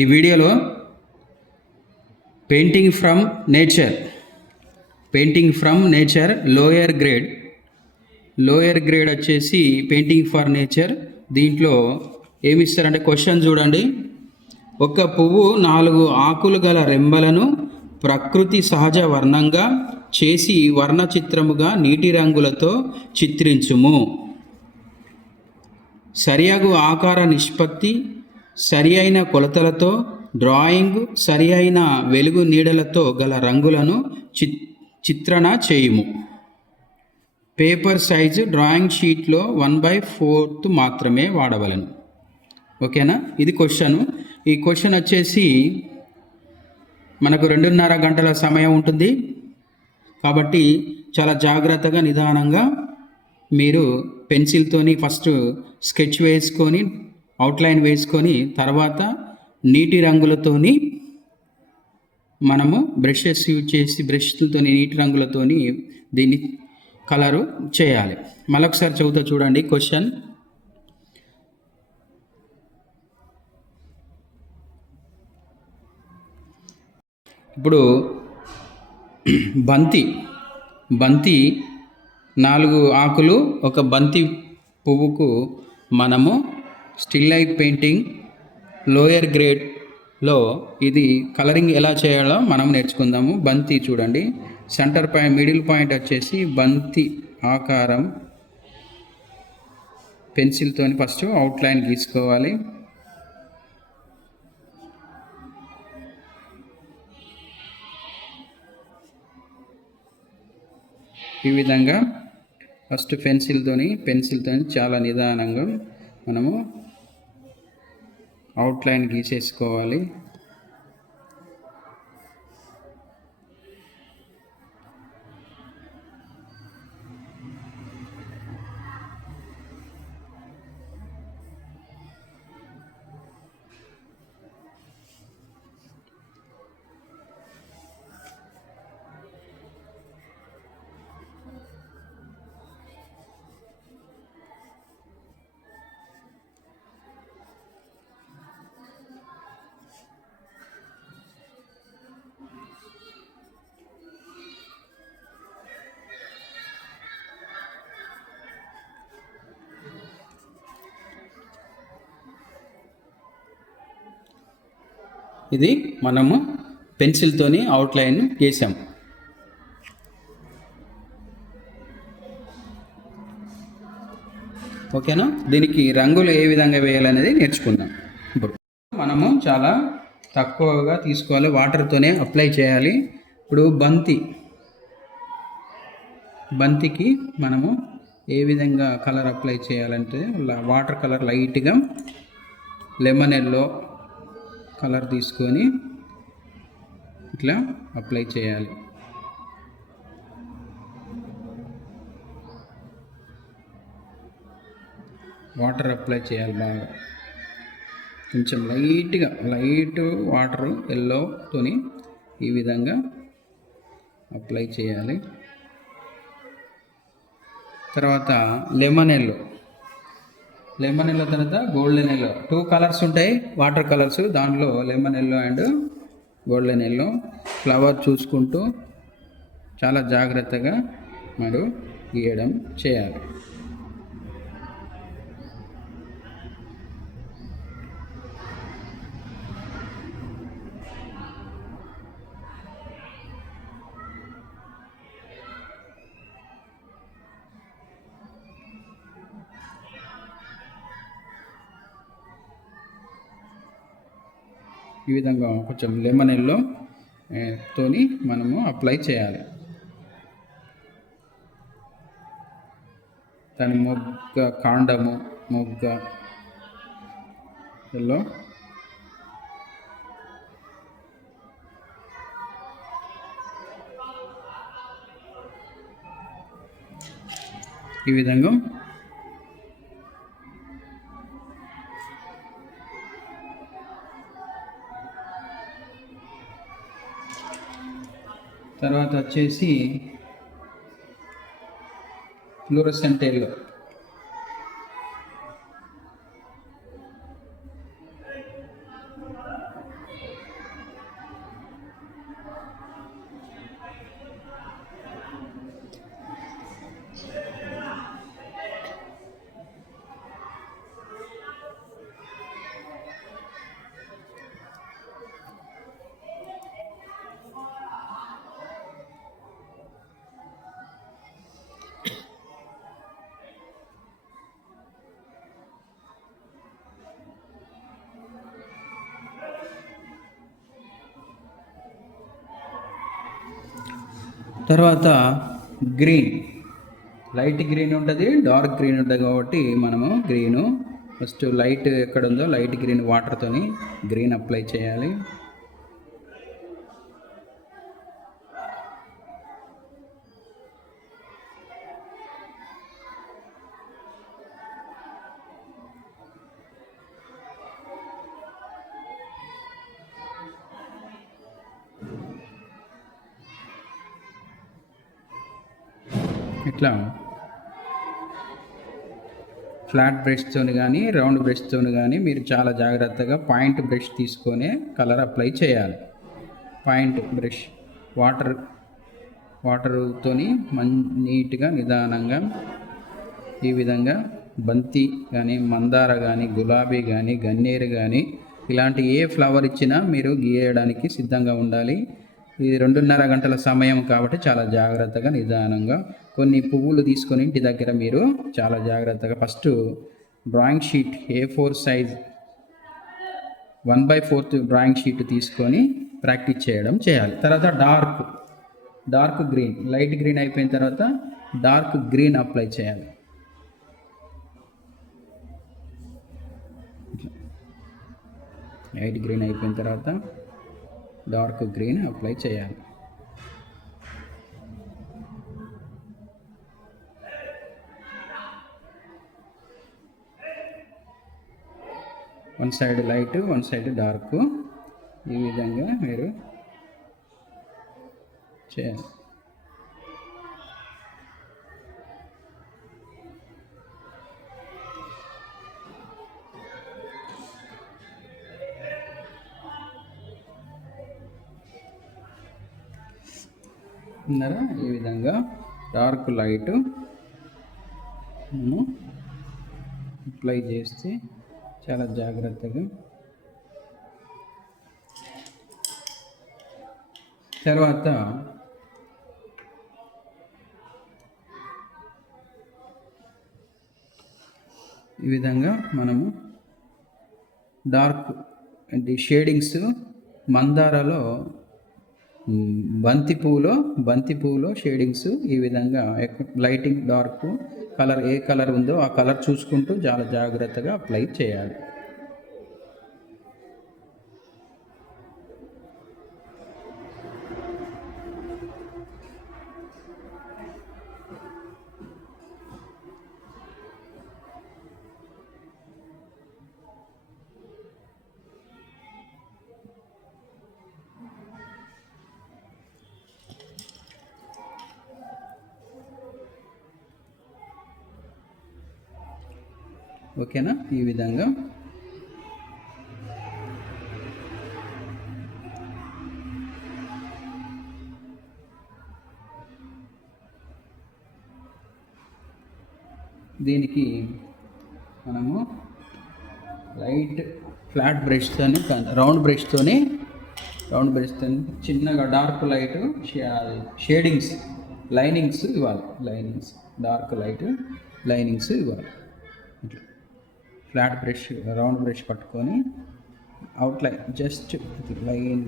ఈ వీడియోలో painting from nature lower grade వచ్చేసి పెయింటింగ్ ఫర్ నేచర్. దీంట్లో ఏమిస్తారంటే క్వశ్చన్ చూడండి. ఒక పువ్వు 4 ఆకులు గల రెమ్మలను ప్రకృతి సహజ వర్ణంగా చేసి వర్ణ చిత్రముగా నీటి రంగులతో చిత్రించుము. సరియగు ఆకార నిష్పత్తి, సరి అయిన కొలతలతో డ్రాయింగ్, సరి అయిన వెలుగు నీడలతో గల రంగులను చిత్రణ చేయుము. పేపర్ సైజు డ్రాయింగ్ షీట్లో 1/4 మాత్రమే వాడవలను. ఓకేనా? ఇది క్వశ్చను. ఈ క్వశ్చన్ వచ్చేసి మనకు 2.5 గంటల సమయం ఉంటుంది. కాబట్టి చాలా జాగ్రత్తగా నిదానంగా మీరు పెన్సిల్తోని ఫస్ట్ స్కెచ్ వేసుకొని అవుట్లైన్ వేసుకొని తర్వాత నీటి రంగులతోని మనము బ్రషెస్ యూజ్ చేసి బ్రష్లతో నీటి రంగులతోని దీన్ని కలరు చేయాలి. మరొకసారి చదువుతా చూడండి క్వశ్చన్. ఇప్పుడు బంతి 4 ఆకులు, ఒక బంతి పువ్వుకు మనము స్టిల్ లైఫ్ పెయింటింగ్ లోయర్ గ్రేడ్లో ఇది కలరింగ్ ఎలా చేయాలో మనం నేర్చుకుందాము. బంతి చూడండి, సెంటర్ పాయింట్ మిడిల్ పాయింట్ వచ్చేసి బంతి ఆకారం పెన్సిల్తో ఫస్ట్ అవుట్లైన్ గీసుకోవాలి. ఈ విధంగా ఫస్ట్ పెన్సిల్తో చాలా నిదానంగా మనము అవుట్లైన్ గీసేసుకోవాలి. ఇది మనము పెన్సిల్తోని అవుట్లైన్ గీసాం. ఓకేనా? దీనికి రంగులు ఏ విధంగా వేయాలనేది నేర్చుకుందాం. ఇప్పుడు మనము చాలా తక్కువగా తీసుకోవాలి, వాటర్తోనే అప్లై చేయాలి. ఇప్పుడు బంతికి మనము ఏ విధంగా కలర్ అప్లై చేయాలంటే వాటర్ కలర్ లైట్గా లెమన్ ఎల్లో కలర్ తీసుకొని ఇట్లా అప్లై చేయాలి. వాటర్ అప్లై చేయాలి బాగా, కొంచెం లైట్ వాటర్ ఎల్లోతోని ఈ విధంగా అప్లై చేయాలి. తర్వాత లెమన్ ఎల్లో తర్వాత గోల్డెన్ ఎల్లో, 2 కలర్స్ ఉంటాయి వాటర్ కలర్స్. దాంట్లో lemon yellow and golden yellow flower చూసుకుంటూ చాలా జాగ్రత్తగా మీరు గీయడం చేయాలి. ఈ విధంగా కొంచెం లెమన్ ఎల్లో తోని మనము అప్లై చేయాలి. దాని కాండము ఎల్లో ఈ విధంగా తర్వాత వచ్చేసి ఫ్లోరసెంట్ ఎల్లో. తర్వాత గ్రీన్, లైట్ గ్రీన్ ఉంటుంది, డార్క్ గ్రీన్ ఉంటుంది. కాబట్టి మనము గ్రీను ఫస్ట్ లైట్ ఎక్కడ ఉందో లైట్ గ్రీన్ వాటర్తోని గ్రీన్ అప్లై చేయాలి. ఇట్లా ఫ్లాట్ బ్రష్తో కానీ రౌండ్ బ్రష్తో కానీ మీరు చాలా జాగ్రత్తగా పాయింట్ బ్రష్ తీసుకొని కలర్ అప్లై చేయాలి. పాయింట్ బ్రష్ వాటర్తో నీట్గా నిదానంగా ఈ విధంగా బంతి కానీ మందార కానీ గులాబీ కానీ గన్నేరు కానీ ఇలాంటి ఏ ఫ్లవర్ ఇచ్చినా మీరు గీయడానికి సిద్ధంగా ఉండాలి. ఇది 2.5 గంటల సమయం కాబట్టి చాలా జాగ్రత్తగా నిదానంగా కొన్ని పువ్వులు తీసుకొని ఇంటి దగ్గర మీరు చాలా జాగ్రత్తగా first drawing sheet A4 size 1/4 drawing sheet తీసుకొని ప్రాక్టీస్ చేయాలి. తర్వాత డార్క్ గ్రీన్, లైట్ గ్రీన్ అయిపోయిన తర్వాత డార్క్ గ్రీన్ అప్లై చేయాలి. లైట్ గ్రీన్ అయిపోయిన తర్వాత డార్క్ గ్రీన్ అప్లై చేయాలి. One side light, one side dark, ఈ విధంగా మీరు చేయాలి. ఉన్నారా? ఈ విధంగా డార్క్ లైట్ మనం అప్లై చేస్తే చాలా జాగ్రత్తగా. తర్వాత ఈ విధంగా మనము డార్క్ అంటే షేడింగ్స్ మందారాలో బంతి పువ్వులో షేడింగ్స్ ఈ విధంగా లైటింగ్ డార్క్ కలర్ ఏ కలర్ ఉందో ఆ కలర్ చూసుకుంటూ చాలా జాగ్రత్తగా అప్లై చేయాలి. ఓకేనా? ఈ విధంగా దీనికి మనము లైట్ ఫ్లాట్ బ్రష్తో రౌండ్ బ్రష్తో చిన్నగా డార్క్ లైట్ షేడింగ్స్ లైనింగ్స్ ఇవ్వాలి. డార్క్ లైట్ లైనింగ్స్ ఇవ్వాలి. ఫ్లాట్ బ్రష్ రౌండ్ బ్రష్ పట్టుకొని అవుట్లైన్ జస్ట్ లైన్.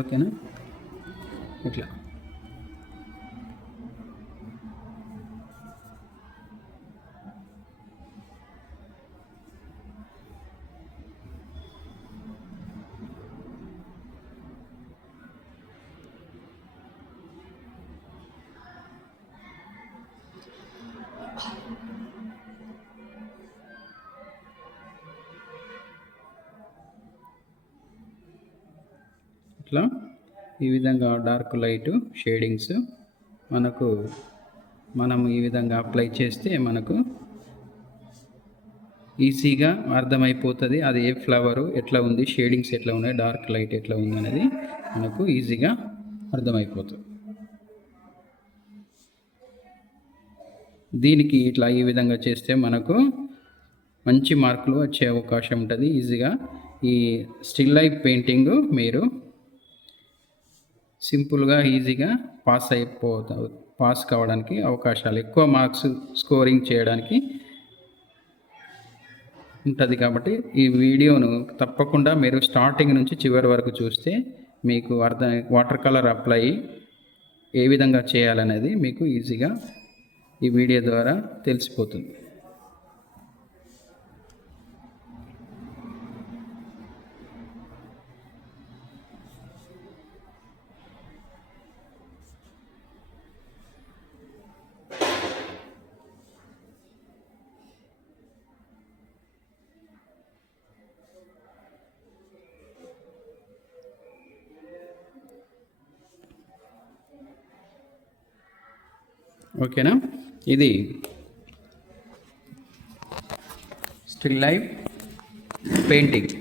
ఓకేనా? ఇట్లా ఇట్లా ఈ విధంగా డార్క్ లైట్ షేడింగ్స్ మనం ఈ విధంగా అప్లై చేస్తే మనకు ఈజీగా అర్థమైపోతుంది. అది ఏ ఫ్లవరు ఎట్లా ఉంది, షేడింగ్స్ ఎట్లా ఉన్నాయి, డార్క్ లైట్ ఎట్లా ఉంది అనేది మనకు ఈజీగా అర్థమైపోతుంది. దీనికి ఇట్లా ఈ విధంగా చేస్తే మనకు మంచి మార్కులు వచ్చే అవకాశం ఉంటుంది. ఈజీగా ఈ స్టిల్ లైఫ్ పెయింటింగ్ మీరు సింపుల్గా ఈజీగా పాస్ కావడానికి అవకాశాలు, ఎక్కువ మార్క్స్ స్కోరింగ్ చేయడానికి ఉంటుంది. కాబట్టి ఈ వీడియోను తప్పకుండా మీరు స్టార్టింగ్ నుంచి చివరి వరకు చూస్తే మీకు వాటర్ కలర్ అప్లై ఏ విధంగా చేయాలనేది మీకు ఈజీగా ఈ వీడియో ద్వారా తెలిసిపోతుంది. ఓకేనా? ఇది స్టిల్ లైఫ్ పెయింటింగ్.